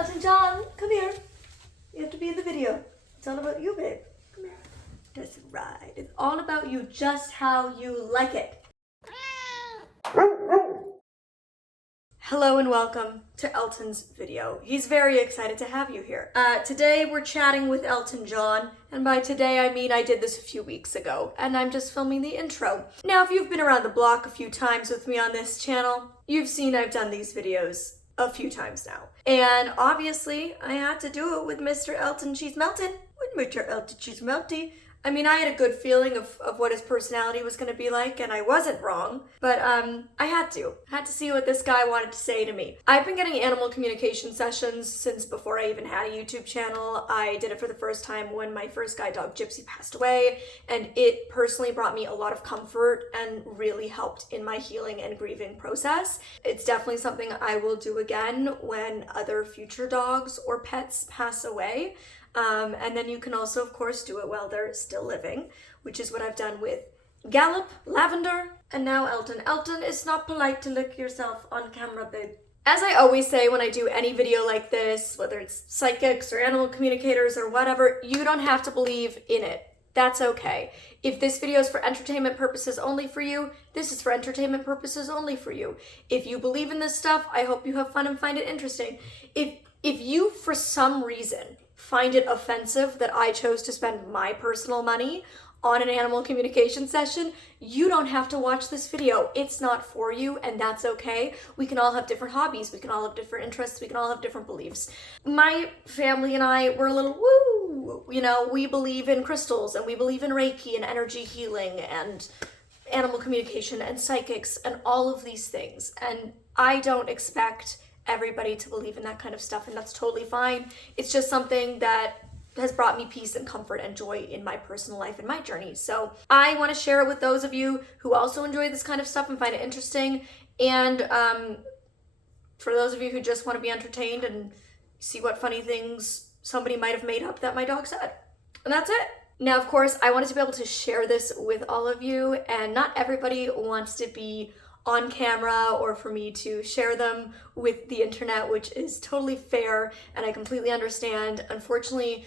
Elton John, come here. You have to be in the video. It's all about you, babe. Come here. That's right. It's all about you, just how you like it. Hello and welcome to Elton's video. He's very excited to have you here. Today we're chatting with Elton John, and by today I mean I did this a few weeks ago, and I'm just filming the intro. Now, if you've been around the block a few times with me on this channel, you've seen I've done these videos a few times now. And obviously, I had to do it with Mr. Elton Cheese Melton. With Mr. Elton Cheese Melty. I mean, I had a good feeling of what his personality was going to be like, and I wasn't wrong. But I had to see what this guy wanted to say to me. I've been getting animal communication sessions since before I even had a YouTube channel. I did it for the first time when my first guide dog, Gypsy, passed away, and it personally brought me a lot of comfort and really helped in my healing and grieving process. It's definitely something I will do again when other future dogs or pets pass away. And then you can also, of course, do it while they're still living, which is what I've done with Gallop, Lavender, and now Elton. Elton, it's not polite to lick yourself on camera, babe. As I always say when I do any video like this, whether it's psychics or animal communicators or whatever, you don't have to believe in it. That's okay. If this video is for entertainment purposes only for you, this is for entertainment purposes only for you. If you believe in this stuff, I hope you have fun and find it interesting. If you, for some reason, find it offensive that I chose to spend my personal money on an animal communication session, you don't have to watch this video. It's not for you, and that's okay. We can all have different hobbies. We can all have different interests. We can all have different beliefs. My family and I were a little woo. You know, we believe in crystals, and we believe in Reiki and energy healing and animal communication and psychics and all of these things. And I don't expect everybody to believe in that kind of stuff, and that's totally fine. It's just something that has brought me peace and comfort and joy in my personal life and my journey. So I want to share it with those of you who also enjoy this kind of stuff and find it interesting, and for those of you who just want to be entertained and see what funny things somebody might have made up that my dog said. And that's it. Now, of course, I wanted to be able to share this with all of you, and not everybody wants to be on camera or for me to share them with the internet, which is totally fair and I completely understand. Unfortunately,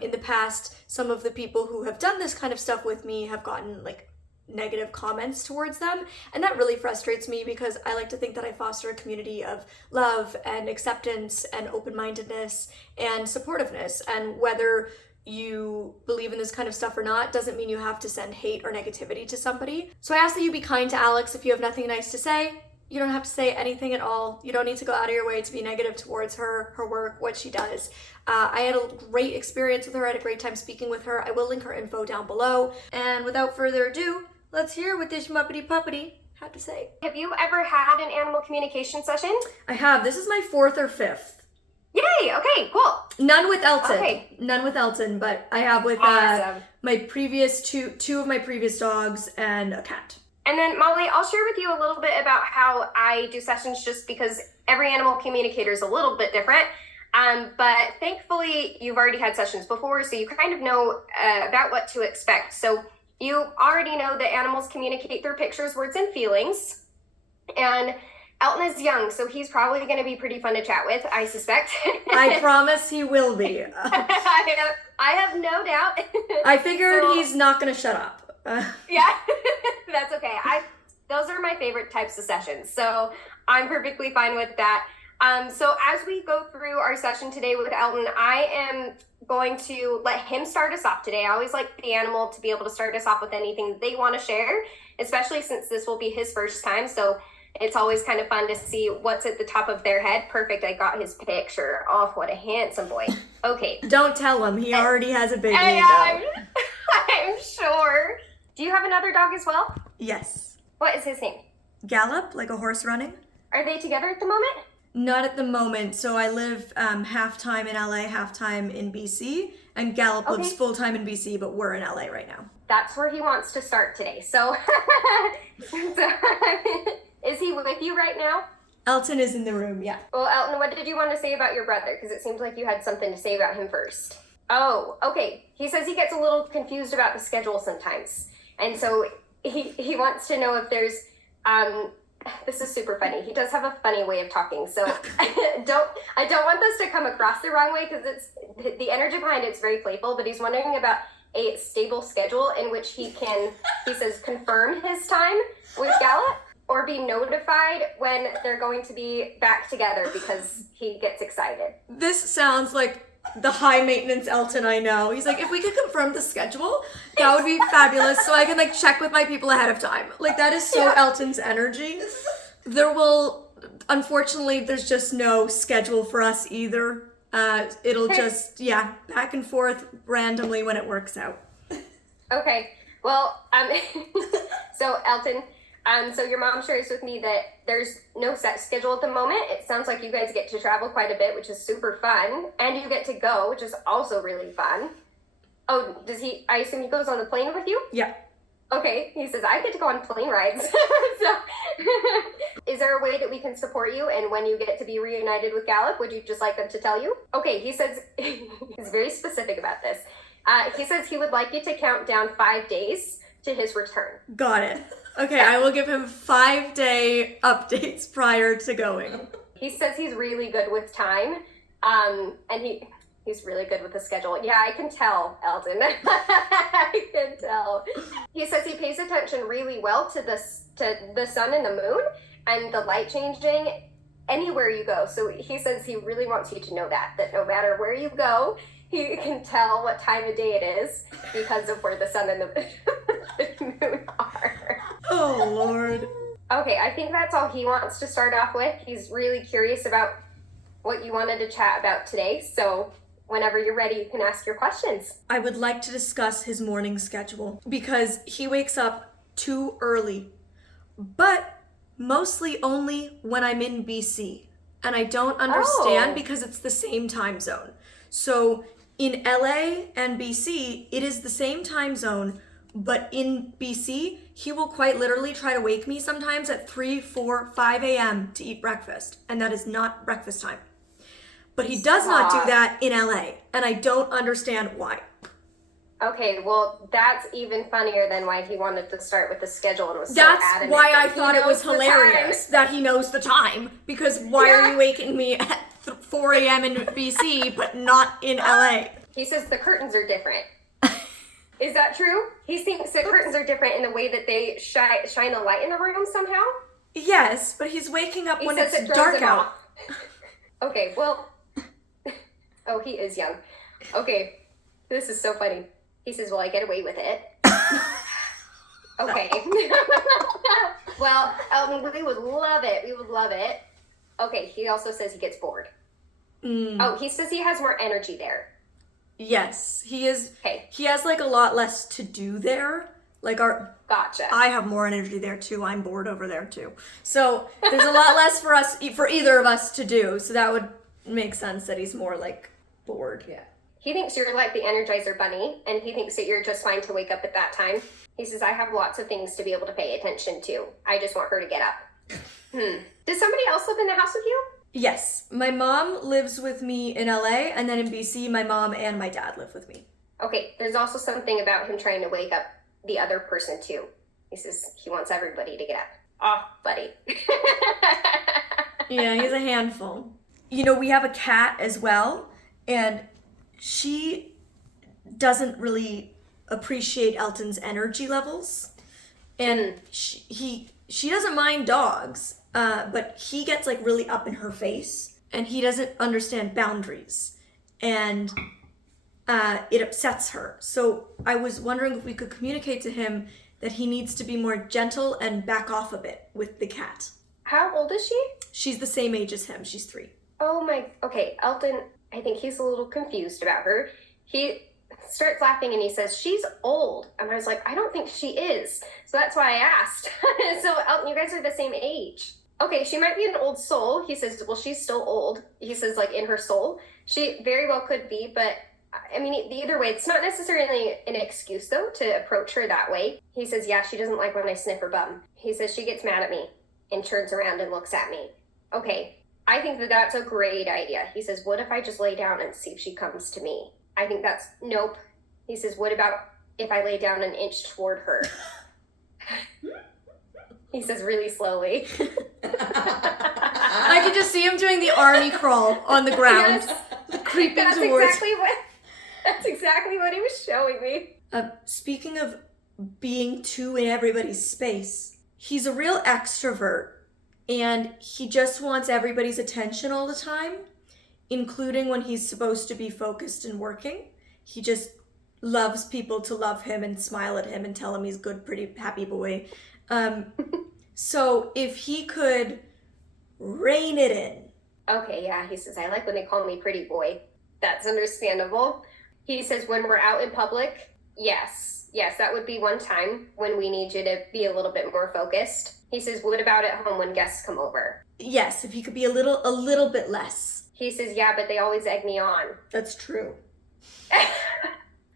in the past, some of the people who have done this kind of stuff with me have gotten like negative comments towards them, and that really frustrates me because I like to think that I foster a community of love and acceptance and open-mindedness and supportiveness, and whether you believe in this kind of stuff or not doesn't mean you have to send hate or negativity to somebody. So I ask that you be kind to Alex. If you have nothing nice to say, you don't have to say anything at all. You don't need to go out of your way to be negative towards her work, what she does. I had a great experience with her. I had a great time speaking with her. I will link her info down below. And without further ado, let's hear what this muppety puppety had to say. Have you ever had an animal communication session? I have. This is my 4th or 5th. Yay! Okay, cool. None with Elton. Okay. None with Elton, but I have with Awesome. my previous two of my previous dogs and a cat. And then Molly, I'll share with you a little bit about how I do sessions, just because every animal communicator is a little bit different. But thankfully, you've already had sessions before, so you kind of know about what to expect. So you already know that animals communicate through pictures, words, and feelings. And Elton is young, so he's probably going to be pretty fun to chat with, I suspect. I promise he will be. I have no doubt. I figured he's not going to shut up. Yeah, that's okay. Those are my favorite types of sessions, so I'm perfectly fine with that. So as we go through our session today with Elton, I am going to let him start us off today. I always like the animal to be able to start us off with anything they want to share, especially since this will be his first time. So it's always kind of fun to see what's at the top of their head. Perfect, I got his picture. Oh, what a handsome boy. Okay. Don't tell him, he already has a big ego. I'm sure. Do you have another dog as well? Yes. What is his name? Gallop, like a horse running. Are they together at the moment? Not at the moment. So I live half-time in LA, half-time in BC, and Gallop lives full-time in BC, but we're in LA right now. That's where he wants to start today. So, is he with you right now? Elton is in the room, yeah. Well, Elton, what did you want to say about your brother? Because it seems like you had something to say about him first. Oh, okay. He says he gets a little confused about the schedule sometimes. And so he wants to know if there's this is super funny. He does have a funny way of talking. So I don't want this to come across the wrong way, because it's the energy behind it's very playful, but he's wondering about a stable schedule in which he says, confirm his time with Gallup or be notified when they're going to be back together, because he gets excited. This sounds like the high maintenance Elton I know. He's like, if we could confirm the schedule, that would be fabulous, so I can like check with my people ahead of time. Like, that is so Elton's energy. Unfortunately, there's just no schedule for us either. It'll just, back and forth randomly when it works out. Okay. Well, so Elton, so your mom shares with me that there's no set schedule at the moment. It sounds like you guys get to travel quite a bit, which is super fun. And you get to go, which is also really fun. Oh, I assume he goes on the plane with you? Yeah. Okay, he says, I get to go on plane rides. So, is there a way that we can support you? And when you get to be reunited with Gallup, would you just like them to tell you? Okay, he says, he's very specific about this. He says he would like you to count down 5 days to his return. Got it. Okay, I will give him 5-day updates prior to going. He says he's really good with time, and he's really good with the schedule. Yeah, I can tell, Eldon. I can tell. He says he pays attention really well to the sun and the moon and the light changing anywhere you go. So he says he really wants you to know that no matter where you go, he can tell what time of day it is because of where the sun and the moon are. Oh, Lord. Okay, I think that's all he wants to start off with. He's really curious about what you wanted to chat about today. So whenever you're ready, you can ask your questions. I would like to discuss his morning schedule because he wakes up too early, but mostly only when I'm in BC. And I don't understand because it's the same time zone. So in LA and BC, it is the same time zone, but in BC, he will quite literally try to wake me sometimes at 3, 4, 5 a.m. to eat breakfast. And that is not breakfast time. But he does not do that in LA. And I don't understand why. Okay, well, that's even funnier than why he wanted to start with the schedule and was That's so adamant. why I thought it was hilarious that he knows the time. Because why are you waking me at 4 a.m. in BC, but not in LA? He says the curtains are different. Is that true? He thinks the curtains are different in the way that they shine a light in the room somehow? Yes, but he's waking up when it's it dark out. Okay, well... Oh, he is young. Okay, this is so funny. He says, well, I get away with it. Okay. Well, we would love it. We would love it. Okay, he also says he gets bored. Oh, he says he has more energy there. Yes, he is. Okay. He has like a lot less to do there. Like Gotcha. I have more energy there too. I'm bored over there too. So there's a lot less for either of us to do. So that would make sense that he's more like bored. Yeah. He thinks you're like the Energizer Bunny, and he thinks that you're just fine to wake up at that time. He says, I have lots of things to be able to pay attention to. I just want her to get up. Does somebody else live in the house with you? Yes. My mom lives with me in LA, and then in BC, my mom and my dad live with me. Okay, there's also something about him trying to wake up the other person too. He says he wants everybody to get up. Oh, buddy. Yeah, he's a handful. You know, we have a cat as well, and she doesn't really appreciate Elton's energy levels. And she doesn't mind dogs, but he gets like really up in her face, and he doesn't understand boundaries, and it upsets her. So I was wondering if we could communicate to him that he needs to be more gentle and back off a bit with the cat. How old is she? She's the same age as him. She's 3. Oh my, okay, Elton, I think he's a little confused about her. He starts laughing and he says, she's old. And I was like, I don't think she is. So that's why I asked. So Elton, you guys are the same age. Okay, she might be an old soul. He says, well, she's still old. He says, like, in her soul. She very well could be, but I mean, either way, it's not necessarily an excuse, though, to approach her that way. He says, yeah, she doesn't like when I sniff her bum. He says she gets mad at me and turns around and looks at me. Okay, I think that that's a great idea. He says, what if I just lay down and see if she comes to me? I think that's, nope. He says, what about if I lay down an inch toward her? He says really slowly. I can just see him doing the army crawl on the ground, creeping towards. That's exactly what he was showing me. Speaking of being two in everybody's space, he's a real extrovert, and he just wants everybody's attention all the time, including when he's supposed to be focused and working. He just loves people to love him and smile at him and tell him he's good, pretty, happy boy. So if he could rein it in. Okay, yeah, he says, I like when they call me pretty boy. That's understandable. He says, when we're out in public, yes, that would be one time when we need you to be a little bit more focused. He says, what about at home when guests come over? Yes, if he could be a little bit less. He says, yeah, but they always egg me on. That's true.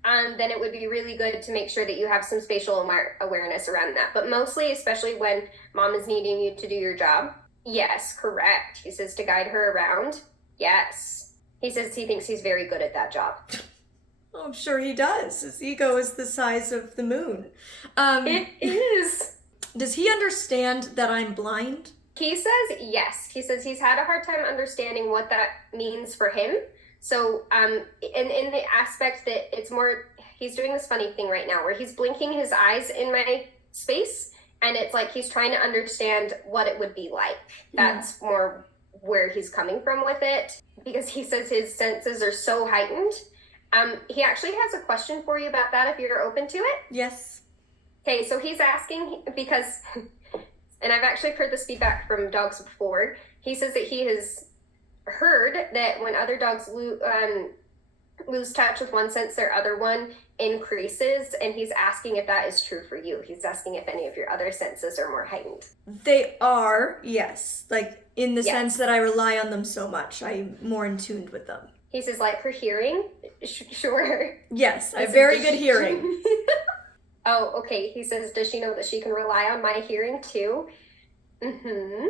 Then it would be really good to make sure that you have some spatial awareness around that. But mostly, especially when mom is needing you to do your job. Yes, correct. He says to guide her around. Yes. He says he thinks he's very good at that job. Oh, I'm sure he does. His ego is the size of the moon. It is. Does he understand that I'm blind? He says yes. He says he's had a hard time understanding what that means for him. So in the aspect that it's more, he's doing this funny thing right now where he's blinking his eyes in my space, and it's like he's trying to understand what it would be like. That's more where he's coming from with it, because he says his senses are so heightened. He actually has a question for you about that if you're open to it. Yes. Okay, so he's asking because, and I've actually heard this feedback from dogs before, he says that he has heard that when other dogs lose touch with one sense, their other one increases, and he's asking if that is true for you. He's asking if any of your other senses are more heightened. They are, yes. Like, in the sense that I rely on them so much. I'm more in tune with them. He says, like her hearing? Sure. Yes, I have very good hearing. Oh, okay. He says, does she know that she can rely on my hearing too? Mm-hmm.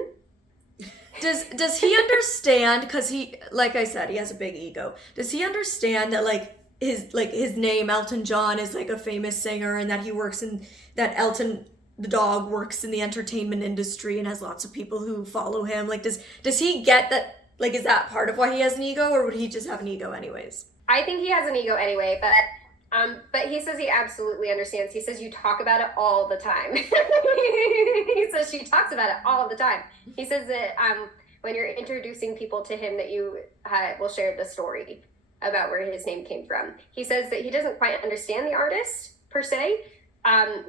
Does he understand, because he, like I said, he has a big ego. Does he understand that his name, Elton John, is like a famous singer, and that he works in, that Elton the dog works in the entertainment industry and has lots of people who follow him? Like, does he get that? Like, is that part of why he has an ego, or would he just have an ego anyways? I think he has an ego anyway, but he says he absolutely understands. He says you talk about it all the time. He says she talks about it all the time. He says that when you're introducing people to him, that you will share the story about where his name came from. He says that he doesn't quite understand the artist per se.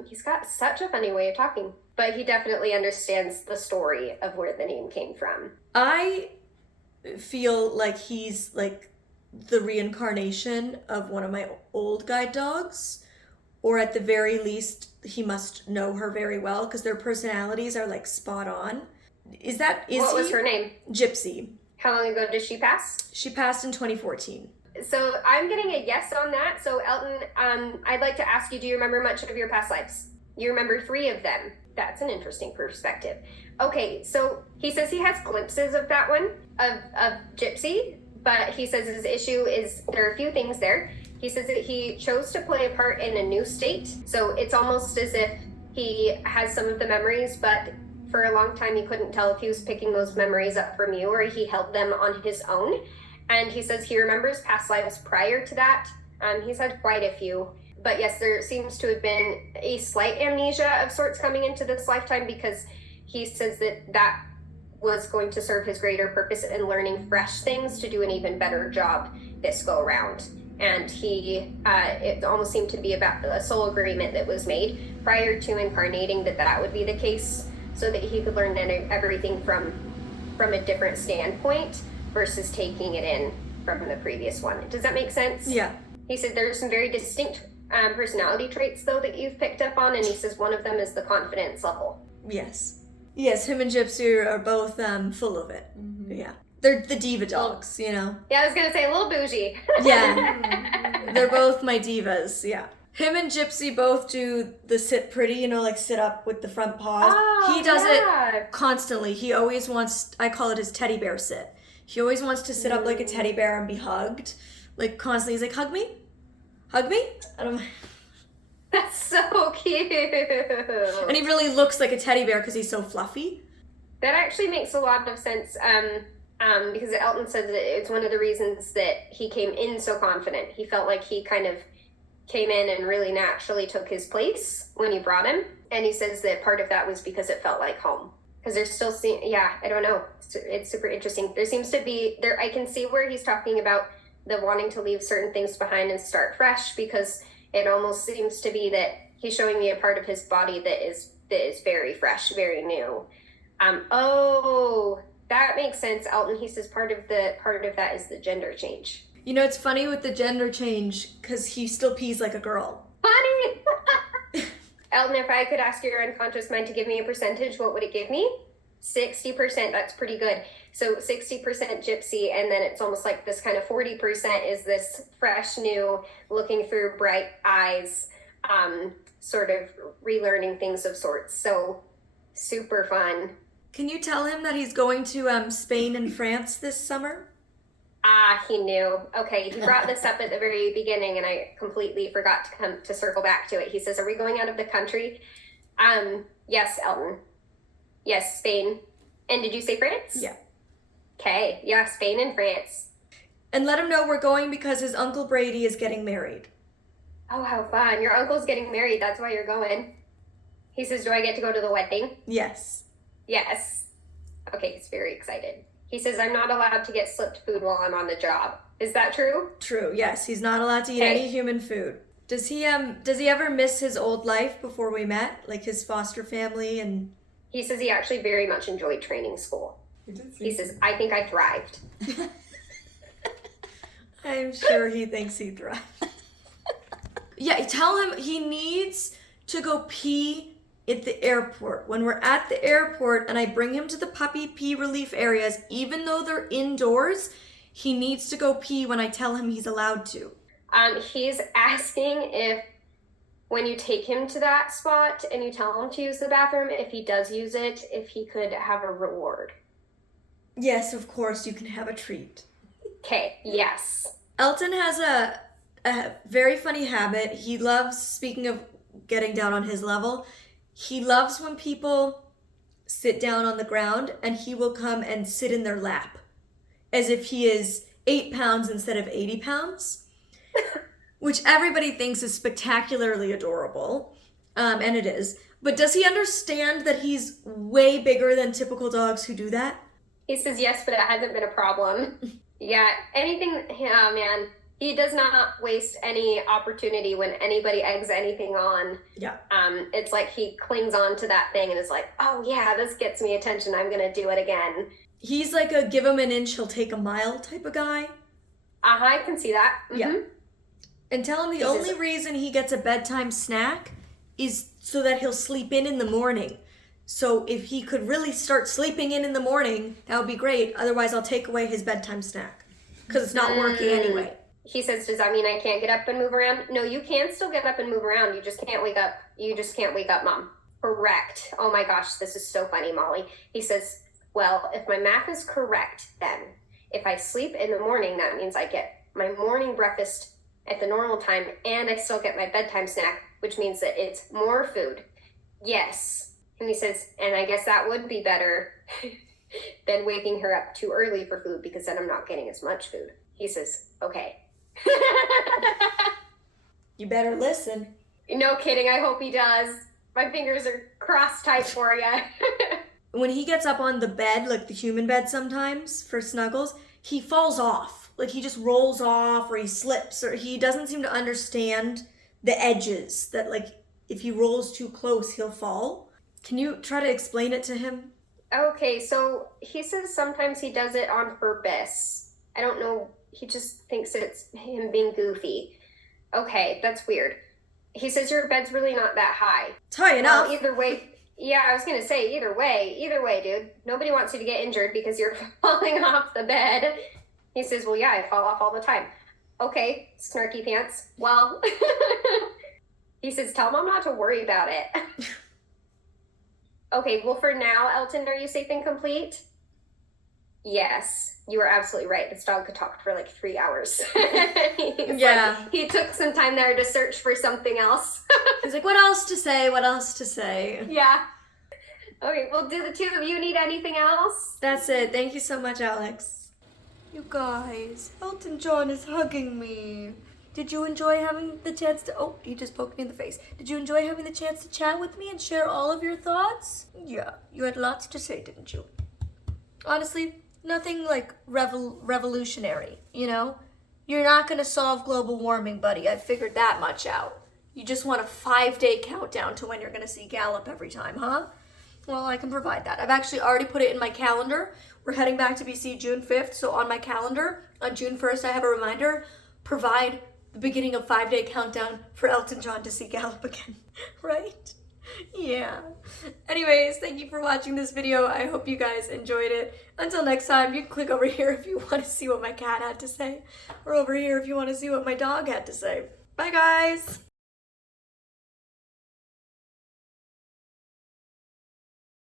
He's got such a funny way of talking, but he definitely understands the story of where the name came from. I feel like he's like the reincarnation of one of my old guide dogs, or at the very least he must know her very well, because their personalities are like spot on. What was her name? Gypsy. How long ago did she pass? She passed in 2014. So I'm getting a yes on that. So Elton, I'd like to ask you, do you remember much of your past lives? You remember 3 of them. That's an interesting perspective. Okay, so he says he has glimpses of that one, of Gypsy, but he says his issue is there are a few things there. He says that he chose to play a part in a new state. So it's almost as if he has some of the memories, but for a long time he couldn't tell if he was picking those memories up from you or he held them on his own. And he says he remembers past lives prior to that. He's had quite a few. But yes, there seems to have been a slight amnesia of sorts coming into this lifetime, because he says that was going to serve his greater purpose in learning fresh things to do an even better job this go around. And it almost seemed to be about a soul agreement that was made prior to incarnating that would be the case, so that he could learn everything from a different standpoint versus taking it in from the previous one. Does that make sense? Yeah. He said there's some very distinct personality traits, though, that you've picked up on, and he says one of them is the confidence level. Yes, him and Gypsy are both full of it. Mm-hmm. Yeah. They're the diva dogs, you know? Yeah, I was going to say a little bougie. Yeah. They're both my divas, yeah. Him and Gypsy both do the sit pretty, you know, like sit up with the front paws. Oh, he does it constantly. He always wants, I call it his teddy bear sit. He always wants to sit up like a teddy bear and be hugged. Like constantly, he's like, hug me? And I'm like, That's so cute. And he really looks like a teddy bear because he's so fluffy. That actually makes a lot of sense. Because Elton says that it's one of the reasons that he came in so confident. He felt like he kind of came in and really naturally took his place when you brought him. And he says that part of that was because it felt like home. Because there's still, I don't know. It's super interesting. There seems to be, I can see where he's talking about the wanting to leave certain things behind and start fresh, because it almost seems to be that he's showing me a part of his body that is very fresh, very new. That makes sense, Elton. He says part of that is the gender change. You know, it's funny with the gender change because he still pees like a girl. Funny! Elton, if I could ask your unconscious mind to give me a percentage, what would it give me? 60%. That's pretty good. So 60% gypsy, and then it's almost like this kind of 40% is this fresh, new, looking through bright eyes, sort of relearning things of sorts. So super fun. Can you tell him that he's going to Spain and France this summer? He knew. Okay, he brought this up at the very beginning, and I completely forgot to circle back to it. He says, "Are we going out of the country?" Yes, Elton. Yes, Spain. And did you say France? Yeah. Okay, yeah, Spain and France. And let him know we're going because his Uncle Brady is getting married. Oh, how fun. Your uncle's getting married. That's why you're going. He says, "Do I get to go to the wedding?" Yes. Yes. Okay, he's very excited. He says, "I'm not allowed to get slipped food while I'm on the job." Is that true? True, yes. He's not allowed to eat any human food. Does he ever miss his old life before we met? Like his foster family and... He says he actually very much enjoyed training school. He says, "I think I thrived." I'm sure he thinks he thrived. Yeah, tell him he needs to go pee at the airport. When we're at the airport and I bring him to the puppy pee relief areas, even though they're indoors, he needs to go pee when I tell him he's allowed to. He's asking if when you take him to that spot and you tell him to use the bathroom, if he does use it, if he could have a reward. Yes, of course, you can have a treat. Okay, yes. Elton has a very funny habit. He loves, speaking of getting down on his level, he loves when people sit down on the ground and he will come and sit in their lap as if he is 8 pounds instead of 80 pounds, which everybody thinks is spectacularly adorable, and it is. But does he understand that he's way bigger than typical dogs who do that? He says yes, but it hasn't been a problem. Yeah, man. He does not waste any opportunity when anybody eggs anything on. Yeah. It's like he clings on to that thing and is like, "Oh yeah, this gets me attention. I'm going to do it again." He's like a give him an inch, he'll take a mile type of guy. I can see that. Mm-hmm. Yeah. And tell him the only reason he gets a bedtime snack is so that he'll sleep in the morning. So if he could really start sleeping in the morning, that would be great. Otherwise, I'll take away his bedtime snack because it's not working anyway. He says, "Does that mean I can't get up and move around?" No, you can still get up and move around. You just can't wake up. You just can't wake up, Mom. Correct. Oh my gosh, this is so funny, Molly. He says, "Well, if my math is correct, then if I sleep in the morning, that means I get my morning breakfast at the normal time and I still get my bedtime snack, which means that it's more food." Yes. And he says, "And I guess that would be better than waking her up too early for food because then I'm not getting as much food." He says, "Okay." You better listen. No kidding. I hope he does. My fingers are crossed tight for you. When he gets up on the bed, like the human bed sometimes for snuggles, he falls off. Like he just rolls off or he slips or he doesn't seem to understand the edges that like if he rolls too close, he'll fall. Can you try to explain it to him? Okay, so he says sometimes he does it on purpose. I don't know. He just thinks it's him being goofy. Okay, that's weird. He says your bed's really not that high. It's high enough. Either way, yeah, I was going to say either way, dude. Nobody wants you to get injured because you're falling off the bed. He says, "Well, yeah, I fall off all the time." Okay, snarky pants. Well, he says, "Tell Mom not to worry about it." Okay, well, for now, Elton, are you safe and complete? Yes, you were absolutely right. This dog could talk for like 3 hours. He took some time there to search for something else. He's like, what else to say? What else to say? Yeah. Okay, well, do the two of you need anything else? That's it. Thank you so much, Alex. You guys, Elton John is hugging me. Did you enjoy having the chance to... Oh, he just poked me in the face. Did you enjoy having the chance to chat with me and share all of your thoughts? Yeah, you had lots to say, didn't you? Honestly, nothing like revolutionary, you know? You're not gonna solve global warming, buddy. I figured that much out. You just want a 5-day countdown to when you're gonna see Gallup every time, huh? Well, I can provide that. I've actually already put it in my calendar. We're heading back to BC June 5th, so on my calendar, on June 1st, I have a reminder, provide the beginning of 5-day countdown for Elton John to see Gallup again, right? Yeah. Anyways, thank you for watching this video. I hope you guys enjoyed it. Until next time, you can click over here if you want to see what my cat had to say, or over here if you want to see what my dog had to say. Bye, guys.